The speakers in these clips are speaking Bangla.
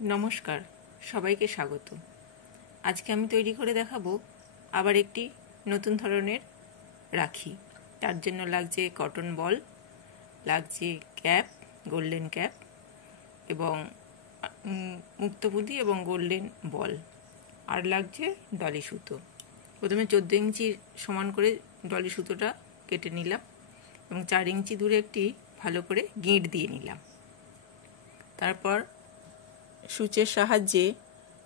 নমস্কার, সবাইকে স্বাগত। আজকে আমি তৈরি করে দেখাবো আবার একটি নতুন ধরনের রাখি। তার জন্য লাগছে কটন বল, লাগছে ক্যাপ, গোল্ডেন ক্যাপ এবং মুক্তপুঁতি এবং গোল্ডেন বল, আর লাগছে ডলি সুতো। প্রথমে 14 ইঞ্চি সমান করে ডলি সুতোটা কেটে নিলাম এবং 4 ইঞ্চি দূরে একটি ভালো করে গিঁট দিয়ে নিলাম। তারপর সূচের সাহায্যে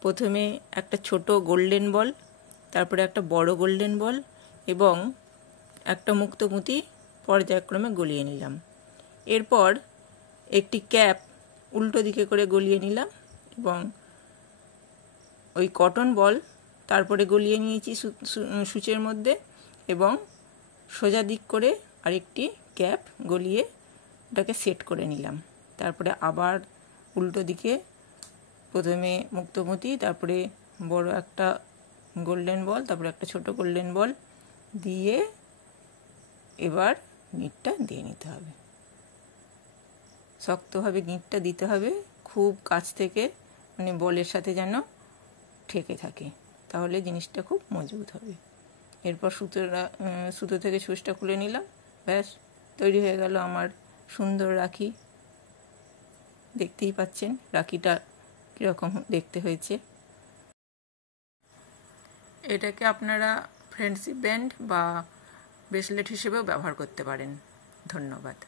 প্রথমে একটা ছোট গোল্ডেন বল, তারপরে একটা বড় গোল্ডেন বল এবং একটা মুক্তপুঁতি পর্যায়ক্রমে গলিয়ে নিলাম। এরপর একটি ক্যাপ উল্টো দিকে করে গলিয়ে নিলাম এবং ওই কটন বল তারপরে গলিয়ে নিয়েছি সূচের মধ্যে এবং সোজা দিক করে আরেকটি ক্যাপ গলিয়ে ওটাকে সেট করে নিলাম। তারপরে আবার উল্টো দিকে প্রথমে মুক্তপুঁতি, তারপরে বড় একটা গোল্ডেন বল, তারপরে একটা ছোট গোল্ডেন বল দিয়ে এবার গিঁটটা দিয়ে নিতে হবে। শক্তভাবে গিঁটটা দিতে হবে, খুব কাছ থেকে, মানে বলের সাথে যেন ঠেকে থাকে, তাহলে জিনিসটা খুব মজবুত হবে। এরপর সুতো থেকে সুচটা খুলে নিলাম। ব্যাস, তৈরি হয়ে গেল আমার সুন্দর রাখি। দেখতেই পাচ্ছেন রাখিটা কীরকম দেখতে হয়েছে। এটাকে আপনারা ফ্রেন্ডশিপ ব্যান্ড বা ব্রেসলেট হিসেবেও ব্যবহার করতে পারেন। ধন্যবাদ।